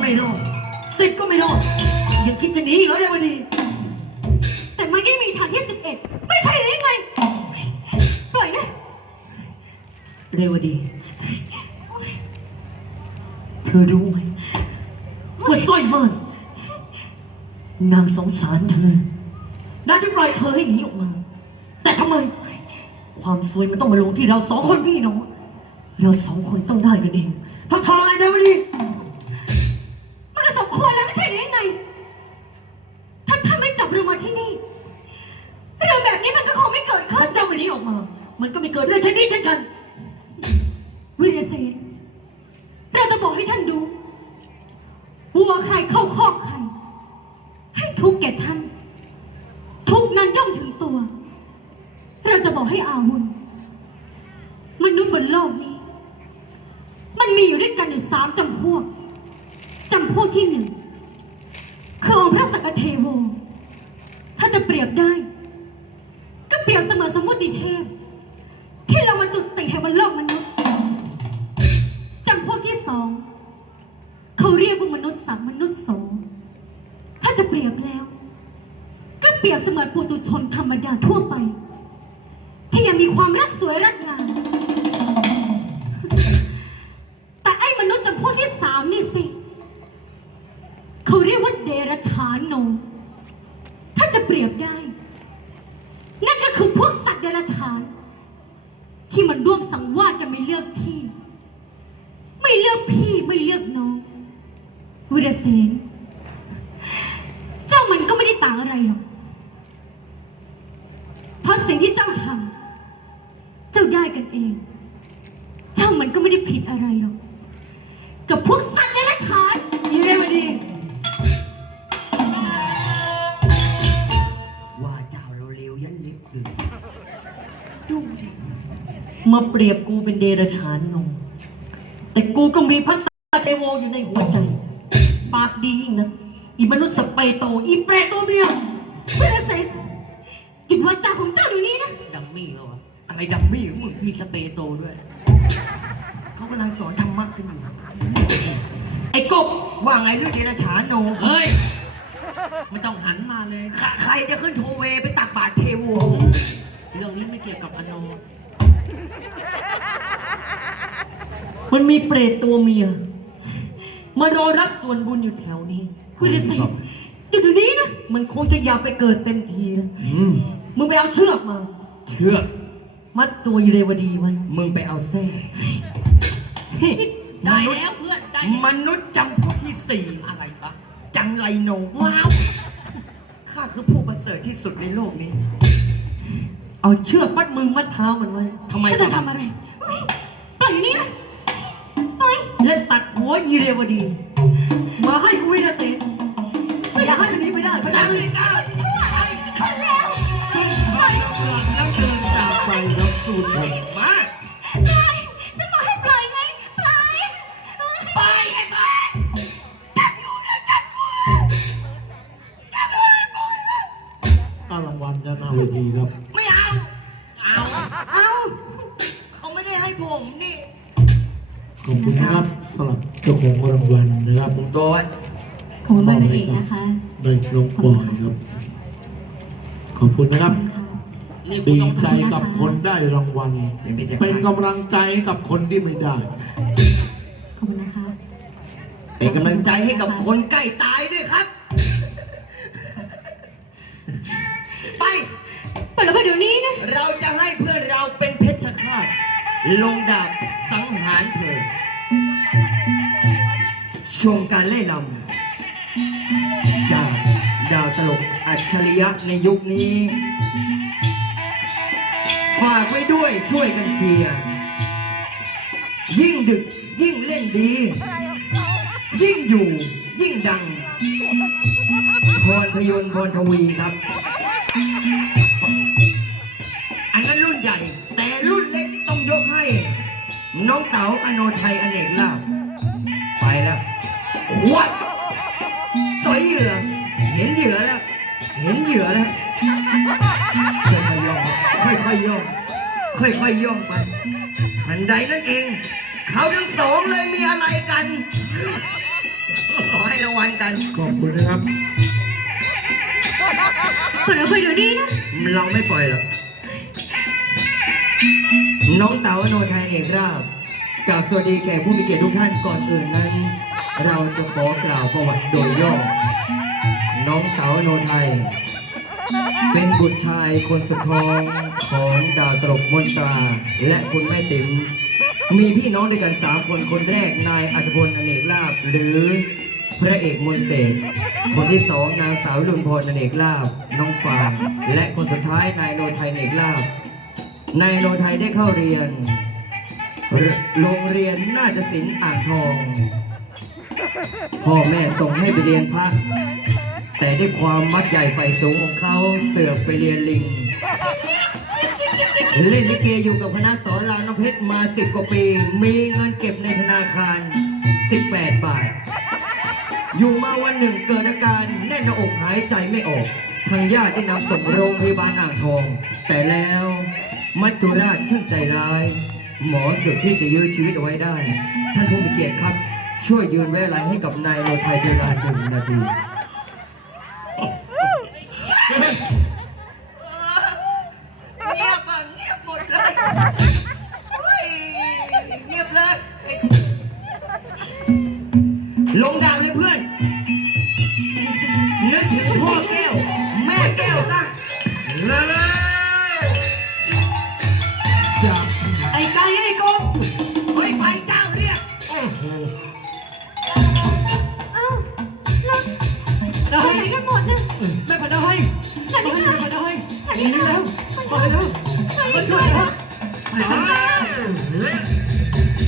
ไม่รอดสิบก็ไม่รอดยังคิดจะหนีอีกเหรอเรวดี แต่มันก็มีทางที่สิบเอ็ดไม่ใช่หรือไง ปล่อยนะเรวดี เธอรู้ไหมว่าสร้อยม่านนางสงสารเธอนางจะปล่อยเธอให้หนีออกมา แต่ทำไม ความซวยมันต้องมาลงที่เราสองคนพี่น้อง เราสองคนต้องได้กันเองเพราะเธอไงเรวดีมันก็สมควรแล้วไม่ใช่หรือไง ถ้าท่านไม่จับเรามาที่นี่ เรื่องแบบนี้มันก็คงไม่เกิดขึ้ถ้านเจ้าไม่หนีออกมา มันก็ไม่เกิดเรื่องเช่นนี้เช่นกัน วิรเสนเราจะบอกให้ท่านดูวัวใครเข้าคอกใคร ให้ทุกข์แก่ท่าน ทุกข์นั้นย่อมถึงตัว เราจะบอกให้อาวุธมนุษย์บนโลกนี้ มันมีอยู่ด้วยกันอยู่สามจำพวกจำพวกที่หนึ่งคือองค์พระสกเทโว ถ้าจะเปรียบได้ ก็เปรียบเสมือนสมมติเทพ ที่เรามาจุดติให้บนโลกมนุษย์จำพวกที่สองเขาเรียกว่ามนุษย์สัตว์มนุษย์โสงถ้าจะเปรียบแล้ว ก็เปรียบเสมือนปุตุชนธรรมดาทั่วไป ที่ยังมีความรักสวยรักงาม รัจฉานโนถ้าจะเปรียบได้ นั่นก็คือพวกสัตว์เดรัจฉาน ที่มันร่วมสังวาสกันไม่เลือกที่ ไม่เลือกพี่ไม่เลือกน้องวิรเสนเจ้ามันก็ไม่ได้ต่างอะไรหรอก เพราะสิ่งที่เจ้าท มาเปรียบกูเป็นเดรัจฉานนมแต่กูก็มีพระสัตเทโวอยู่ในหัวใจ ปากดียิ่งนะ อีมนุษย์สเปรโต อีเปรโตเมียวิรเสนหยุดวาจาของเจ้าเดี๋ยวนี้นะ ดัมมี่เขาวะอะไรดัมมี่ของมึงมีสเปรย์โตด้วย เขากำลังสอนธรรมะกันอยู่ ไอ้กบว่าไงเรื่องเดรัจฉานโนเฮ้ยไม่ต้องหันมาเลยใครใครจะขึ้นโทเวไปตักบาตรเทโว เรื่องนี้ไม่เกี่ยวกับอโน มันมีเปรตตัวเมีย มารอรับส่วนบุญอยู่แถวนี้วิรเสนหยุดเดี๋ยวนี้นะ มันคงจะอยากไปเกิดเต็มทีนะอืมมึงไปเอาเชือกมา เชื่อมัดตัวอีเรวดีไว้มึงไปเอาแส้ได้แล้วเพื่อนได้แล้วมนุษย์จำพวกที่สี่อะไรปะจังไรโนว้าวข้าคือผู้ประเสริฐที่สุดในโลกนี้ เอาเชือกมัดมือมัดเท้ามันไว้ทำไมเจ้าจะทำอะไรเฮ้ยปล่อยอยู่นี่นะไปและตัดหัวอีเรวดี มาให้กูวินาเสนไม่อยากให้มันหนี้ไปได้เข้าใจจังไหมเลยเจ้าทันแล้วแล้วเดินจากไปรับสูตรมาปล่อยฉันบอกให้ปล่อยไงปล่อยไปไอ้บ้าก็รางวัลจะหน้าเวทีครับไม่ ให้ผมนี่ ขอบคุณนะครับสำหรับเจ้าของรางวัลนะครับผมตัวไว้ขอบคุณมากเลยนะคะ ได้ลงปล่อยครับ ขอบคุณนะครับนี่กูดีต้องใจทำกับคนได้รางวัลเป็นกำลังใจให้กับคนที่ไม่ได้ ขอบคุณนะคะเป็นกำลังใจให้กับคนใกล้ตายด้วยครับ ไปปล่อยเราไปเดี๋ยวนี้นะ เราจะให้เพื่อนเราเป็นเพชฌฆาต ลงดาบสังหารเธอ ชมการเล่นลำจากดาวตลกอัจฉริยะในยุคนี้ ฝากไว้ด้วยช่วยกันเชียร์ยิ่งดึกยิ่งเล่นดี ยิ่งอยู่ยิ่งดัง พรพยนต์พรทวีครับ น้องเต๋าอโนไทยอเนกลาบไปแล้ววัดสอยเหยื่อ เห็นเหยื่อแล้ว เห็นเหยื่อแล้ว ค่อยๆย่องค่อยๆย่องค่อยๆย่องไปทันใดนั่นเอง เขาทั้งสองเลยมีอะไรกันงกัน ขอบคุณนะครับ ปล่อยเราไปเดี๋ยวนี้นะ เราไม่ปล่อยหรอก น้องเต๋าอโนไทยเอกราบ กราบสวัสดีแขกผู้มีเกียรติทุกท่านก่อนอื่นนั้น เราจะขอกล่าวประวัติโดยย่อ น้องเต๋าโนไทย เป็นบุตรชายคนสุดท้องของดาตลกมนตรา และคุณแม่ติ๋มมีพี่น้องด้วยกันสามคนคนแรกนายอัธพลอเนกลาบหรือพระเอกมนเสกคนที่สองนางสาวลุนพรอเนกลาบน้องฟางและคนสุดท้ายนายโนไทยเนกลาบนายโนไทยได้เข้าเรียน โรงเรียนน่าฏศิลป์อ่างทอง พ่อแม่ส่งให้ไปเรียนพระแต่ด้วยความมักใหญ่ไฟสูงของเขาเสือกไปเรียนลิง เล่นลิเกอยู่กับคณะสอนรามน้ำเพชรมาสิบกว่าปี มีเงินเก็บในธนาคาร 18 บาท อยู่มาวันหนึ่งเกิดอาการแน่นหน้าอกหายใจไม่ออก ทางญาติได้นำส่งโรงพยาบาลอ่างทอง แต่แล้วมัจจุราชช่างใจร้าย หมอสุดที่จะยื้อชีวิตเอาไว้ได้ ท่านผู้มีเกียรติครับ ช่วยยืนไว้อะไรให้กับนายโนไทยเวลาหนึ่งนาที เงียบอะเงียบหมดเลยเฮ้ยเงียบเลยไอ้ลงดาบเลยเพื่อน นึกถึงพ่อแก้ว แม่แก้วซะลาก ไปแล้วไปแล้วมาช่วยแล้ว